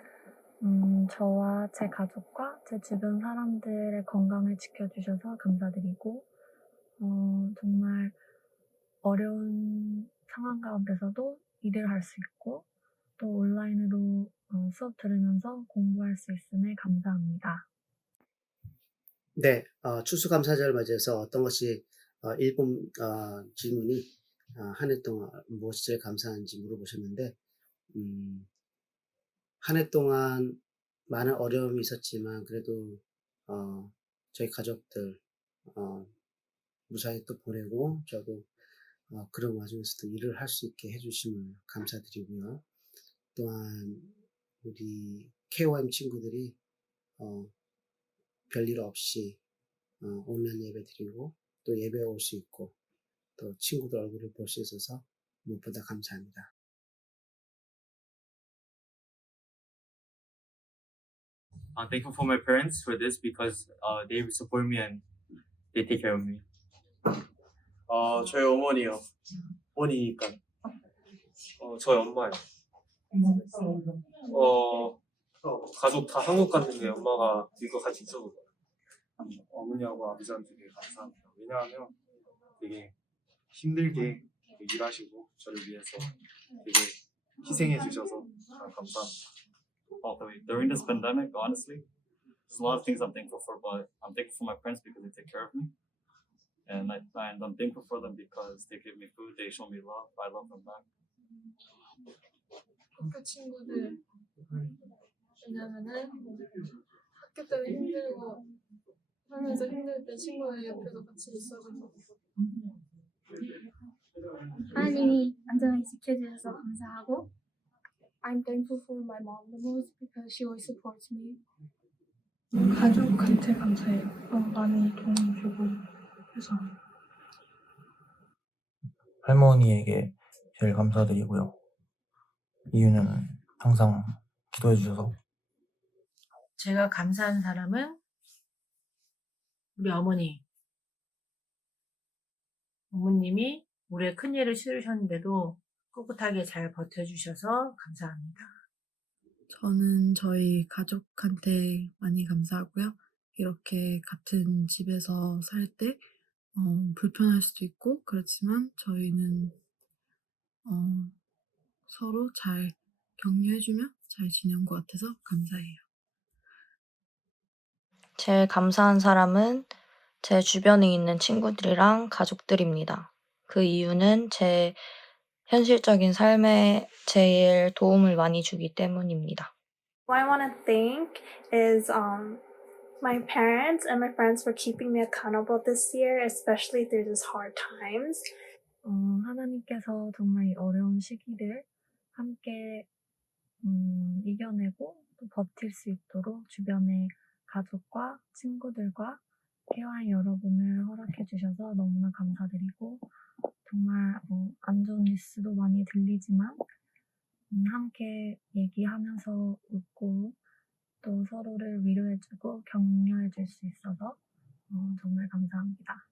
저와 제 가족과 제 주변 사람들의 건강을 지켜주셔서 감사드리고 정말 어려운 상황 가운데서도 일을 할 수 있고 또 온라인으로 수업 들으면서 공부할 수 있음에 감사합니다. 네, 추수감사절을 맞이해서 어떤 것이 일본 질문이 한 해 동안 무엇이 제일 감사한지 물어보셨는데 한 해 동안 많은 어려움이 있었지만 그래도 저희 가족들 무사히 또 보내고 저도 그런 와중에서도 일을 할 수 있게 해주심을 감사드리고요. 또한 우리 KOM 친구들이 별일 없이 온라인 예배 드리고 또 예배 올 수 있고 또 친구들 얼굴을 볼 수 있어서 무엇보다 감사합니다. I'm thankful for my parents for this because they support me and they take care of me. 저희 어머니요. 어머니니까. 저희 엄마요. 가족 다 한국 갔는데 엄마가 미국 같이 있어서 어머니하고 아버지한테 되게 감사합니다. 왜냐하면 되게 힘들게 일하시고 저를 위해서 되게 희생해 주셔서 감사합니다. During this pandemic, honestly, there's a lot of things I'm thankful for, but I'm thankful for my parents because they take care of me. And I'm thankful for them because they give me food, they show me love, I love them back. 학교 친구들 왜냐면은 학교 때문에 힘들고 하면서 힘들 때 친구들 옆에서 같이 있어줘서 하나님이 안전하게 지켜주셔서 감사하고 I'm thankful for my mom the most because she always supports me. 가족한테 감사해요. 많이 도움 주고 해서. 할머니에게 제일 감사드리고요. 이유는 항상 기도해 주셔서. 제가 감사한 사람은 우리 어머님이 올해 큰일을 치르셨는데도 꿋꿋하게 잘 버텨주셔서 감사합니다. 저는 저희 가족한테 많이 감사하고요. 이렇게 같은 집에서 살 때 불편할 수도 있고 그렇지만 저희는 서로 잘 격려해주며 잘 지낸 것 같아서 감사해요. 제일 감사한 사람은 제 주변에 있는 친구들이랑 가족들입니다. 그 이유는 제 현실적인 삶에 제일 도움을 많이 주기 때문입니다. What I want to thank is my parents and my friends for keeping me accountable this year, especially through these hard times. 하나님께서 정말 이 어려운 시기를 함께 이겨내고 또 버틸 수 있도록 주변의 가족과 친구들과 케어한 여러분을 허락해 주셔서 너무나 감사드리고 정말 안 좋은 뉴스도 많이 들리지만 함께 얘기하면서 웃고 또 서로를 위로해주고 격려해줄 수 있어서 정말 감사합니다.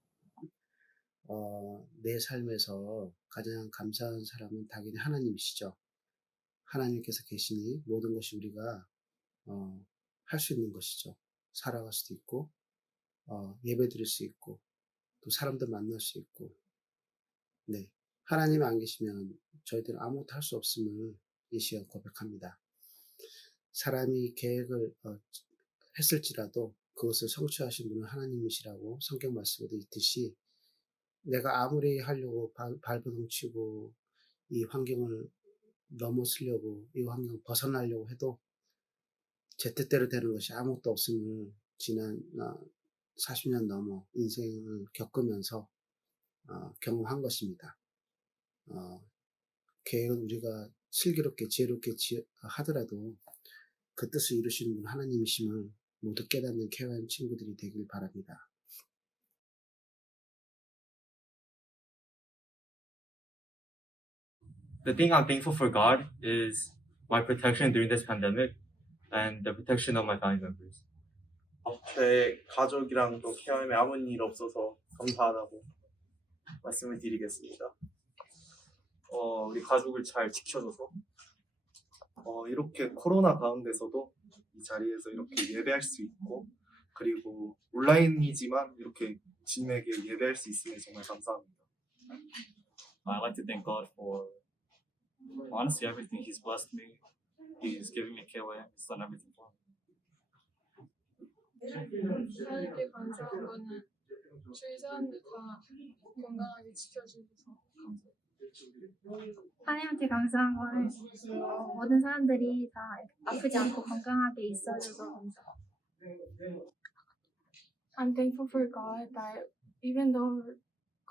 내 삶에서 가장 감사한 사람은 당연히 하나님이시죠. 하나님께서 계시니 모든 것이 우리가 할 수 있는 것이죠. 살아갈 수도 있고 예배 드릴 수 있고 또 사람들 만날 수 있고 네 하나님이 안 계시면 저희들은 아무것도 할 수 없음을 이 시간 고백합니다. 사람이 계획을 했을지라도 그것을 성취하신 분은 하나님이시라고 성경 말씀에도 있듯이 내가 아무리 하려고 발버둥치고 이 환경을 넘어서려고 이 환경을 벗어나려고 해도 제 뜻대로 되는 것이 아무것도 없음을 지난 40년 넘어 인생을 겪으면서 경험한 것입니다. 계획은 우리가 슬기롭게 지혜롭게 하더라도 그 뜻을 이루시는 분 하나님이심을 모두 깨닫는 KYM 친구들이 되길 바랍니다. The thing I'm thankful for God is my protection during this pandemic and the protection of my family members. 제 가족이랑도 KYM에 아무 일 없어서 감사하다고 말씀을 드리겠습니다. 우리 가족을 잘 지켜줘서 이렇게 코로나 가운데서도 이 자리에서 이렇게 예배할 수 있고 그리고 온라인이지만 이렇게 주님에게 예배할 수 있음에 정말 감사합니다. I'd like to thank God for honestly everything. He's blessed me. He's given me KYM. He's done everything for me. 하나님께 감사한 거는 주위 사람들 다 건강하게 지켜주셔서 감사해요. 하나님한테 감사한 거는 모든 사람들이 다 아프지 않고 건강하게 있어줘서 감사해요. I'm thankful for God that even though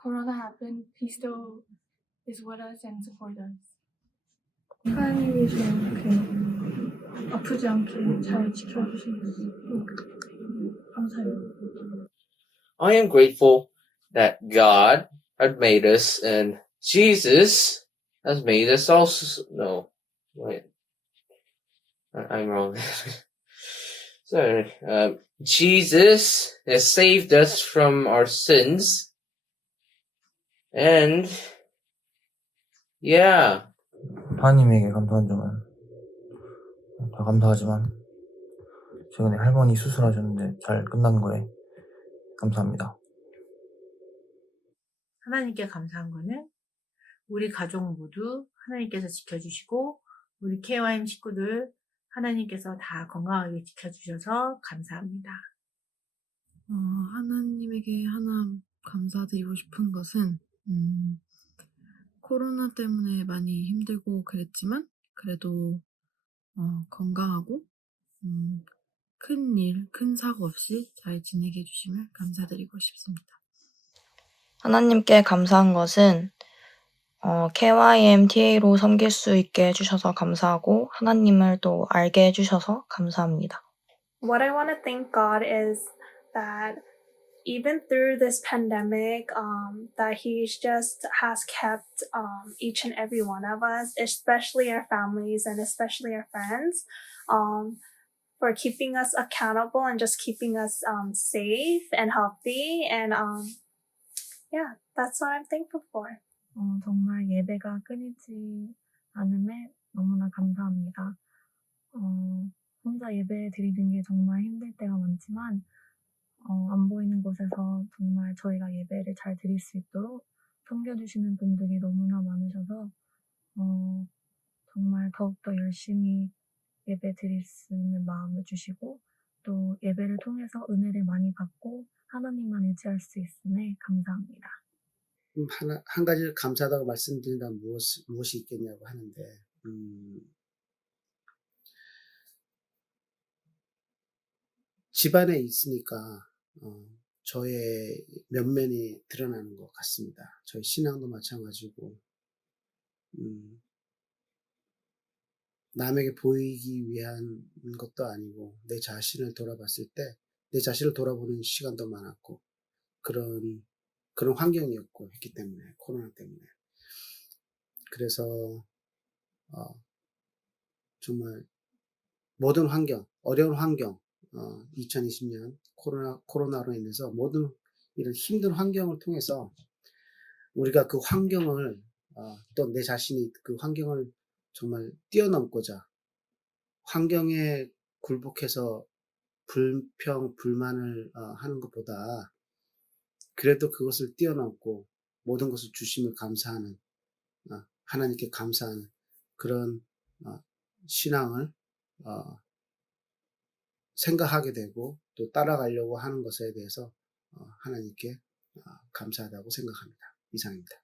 Corona happened, He still is with us and support us. 하나님이 저를 이렇게 아프지 않게 잘 지켜주셔서 감사해요. I am grateful that God had made us and Jesus has made us also. No, wait. I'm wrong. Sorry. Jesus has saved us from our sins. And, yeah. 하나님에게 감사한 점은 다 감사하지만 최근에 할머니 수술하셨는데 잘 끝난 거에 감사합니다. 하나님께 감사한 거는 우리 가족 모두 하나님께서 지켜주시고 우리 KYM 식구들 하나님께서 다 건강하게 지켜주셔서 감사합니다. 하나님에게 하나 감사드리고 싶은 것은 코로나 때문에 많이 힘들고 그랬지만 그래도 건강하고 큰 사고 없이 잘 지내게 해주심을 감사드리고 싶습니다. 하나님께 감사한 것은 KYM TA로 섬길 수 있게 해주셔서 감사하고 하나님을 또 알게 해주셔서 감사합니다. What I want to thank God is that even through this pandemic, that He's just has kept each and every one of us, especially our families and especially our friends, for keeping us accountable and just keeping us safe and healthy. And yeah, that's what I'm thankful for. 정말 예배가 끊이지 않음에 너무나 감사합니다. 혼자 예배 드리는 게 정말 힘들 때가 많지만 안 보이는 곳에서 정말 저희가 예배를 잘 드릴 수 있도록 섬겨주시는 분들이 너무나 많으셔서 정말 더욱더 열심히 예배 드릴 수 있는 마음을 주시고 또 예배를 통해서 은혜를 많이 받고 하나님만 의지할 수 있음에 감사합니다. 한 가지 감사하다고 말씀드린다면 무엇이 있겠냐고 하는데 집안에 있으니까 저의 면면이 드러나는 것 같습니다. 저희 신앙도 마찬가지고 남에게 보이기 위한 것도 아니고 내 자신을 돌아봤을 때 내 자신을 돌아보는 시간도 많았고 그런 환경이었고 했기 때문에 코로나 때문에 그래서 정말 모든 환경 어려운 환경 2020년 코로나로 인해서 모든 이런 힘든 환경을 통해서 우리가 그 환경을 또 내 자신이 그 환경을 정말 뛰어넘고자 환경에 굴복해서 불평, 불만을 하는 것보다 그래도 그것을 뛰어넘고 모든 것을 주심을 감사하는, 하나님께 감사하는 그런 신앙을 생각하게 되고 또 따라가려고 하는 것에 대해서 하나님께 감사하다고 생각합니다. 이상입니다.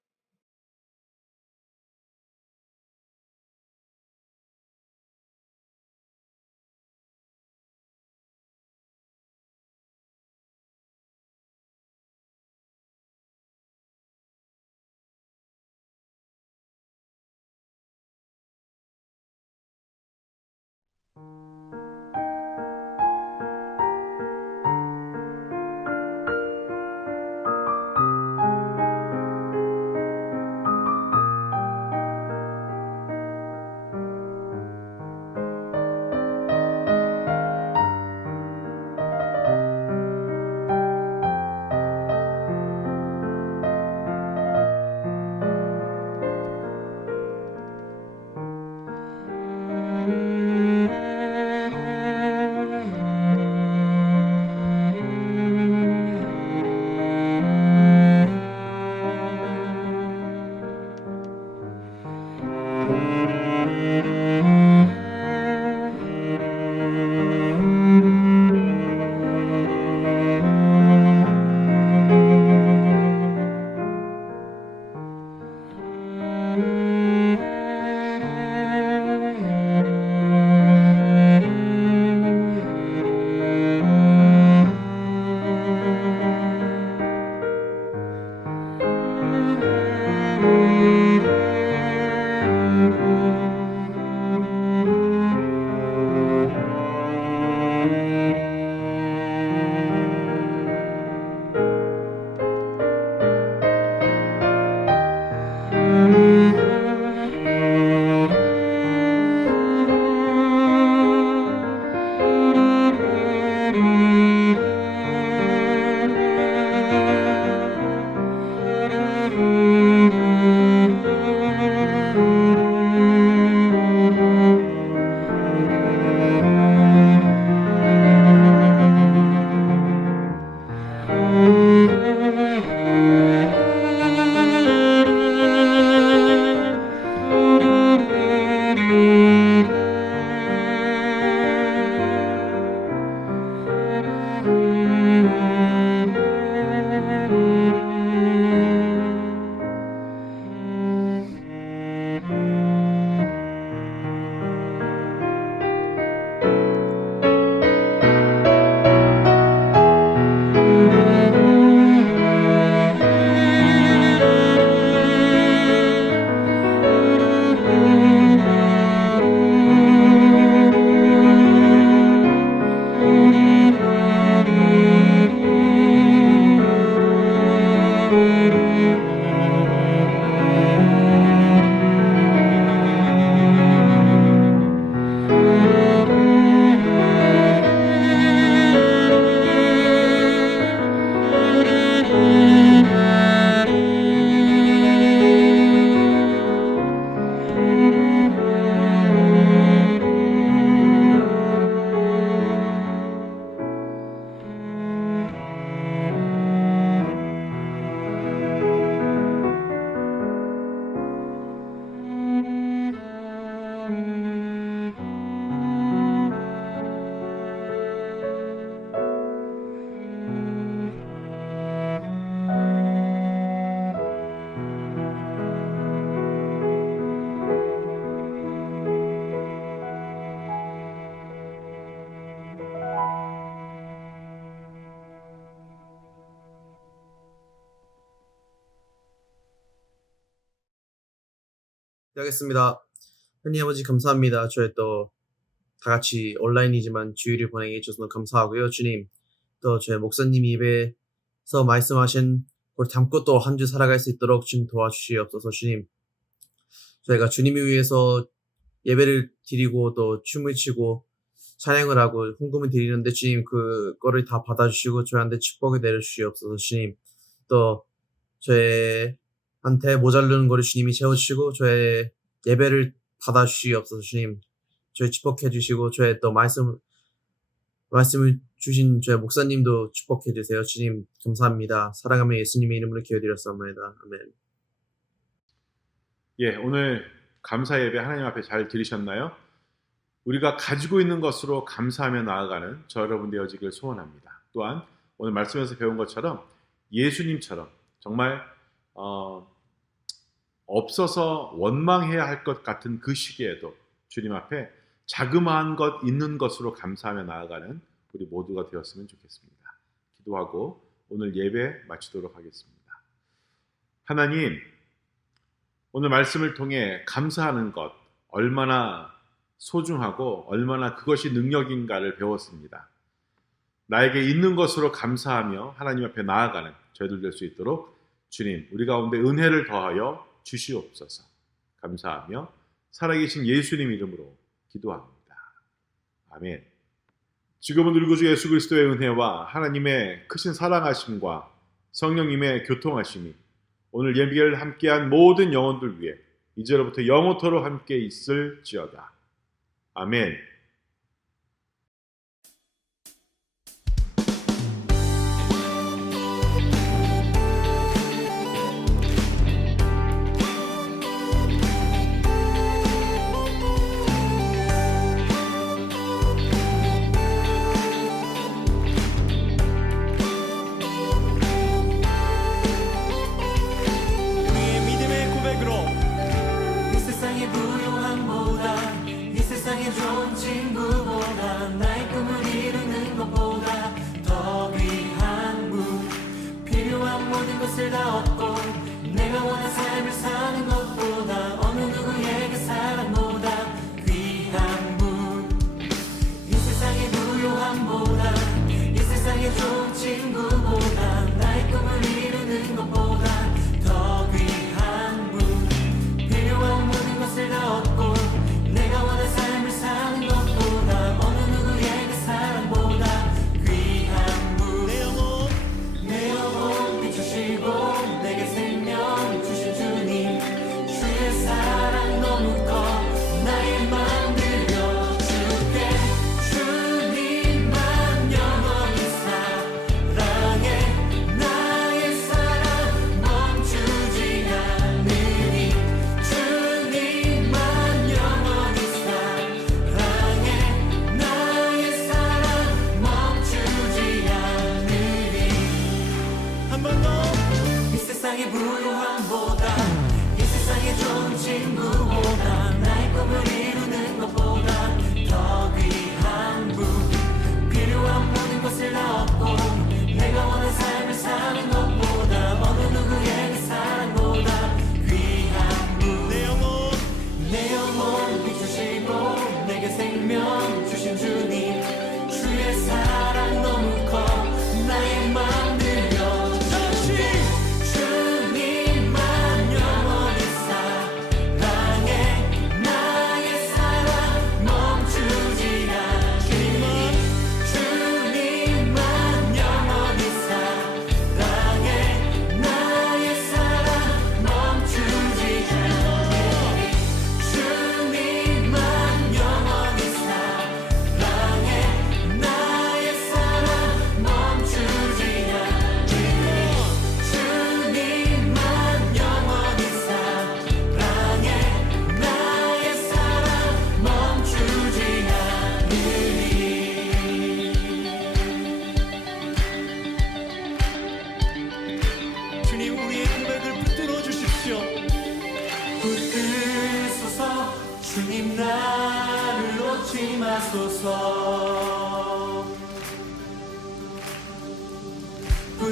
시작하겠습니다. 하나님 아버지 감사합니다. 저희 또 다 같이 온라인이지만 주일을 보내게 해주셔서 너무 감사하고요. 주님, 또 저희 목사님 입에서 말씀하신 우리 담고 또 한 주 살아갈 수 있도록 좀 도와주시옵소서. 주님, 저희가 주님을 위해서 예배를 드리고 또 춤을 추고 찬양을 하고 헌금을 드리는데 주님 그거를 다 받아주시고 저희한테 축복을 내려주시옵소서. 주님, 또 저희한테 모자르는 거를 주님이 채워주시고 저의 예배를 받아주시옵소서. 주님, 저희 축복해 주시고 저의 또 말씀을 주신 저의 목사님도 축복해 주세요. 주님 감사합니다. 사랑하며 예수님의 이름으로 기도드렸사옵나이다. 아멘. 예, 오늘 감사 예배 하나님 앞에 잘 들으셨나요? 우리가 가지고 있는 것으로 감사하며 나아가는 저 여러분 되어지길 소원합니다. 또한 오늘 말씀에서 배운 것처럼 예수님처럼 정말 없어서 원망해야 할 것 같은 그 시기에도 주님 앞에 자그마한 것 있는 것으로 감사하며 나아가는 우리 모두가 되었으면 좋겠습니다. 기도하고 오늘 예배 마치도록 하겠습니다. 하나님, 오늘 말씀을 통해 감사하는 것 얼마나 소중하고 얼마나 그것이 능력인가를 배웠습니다. 나에게 있는 것으로 감사하며 하나님 앞에 나아가는 저희들 될 수 있도록 주님, 우리 가운데 은혜를 더하여 주시옵소서. 감사하며 살아계신 예수님 이름으로 기도합니다. 아멘. 지금은 우리 구주 예수 그리스도의 은혜와 하나님의 크신 사랑하심과 성령님의 교통하심이 오늘 예배를 함께한 모든 영혼들 위해 이제로부터 영원토록 함께 있을지어다. 아멘.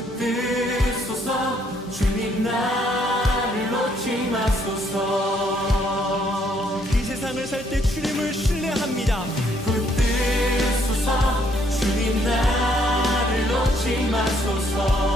붙들소서 주님 나를 놓지 마소서 이 세상을 살 때 주님을 신뢰합니다 붙들소서 주님 나를 놓지 마소서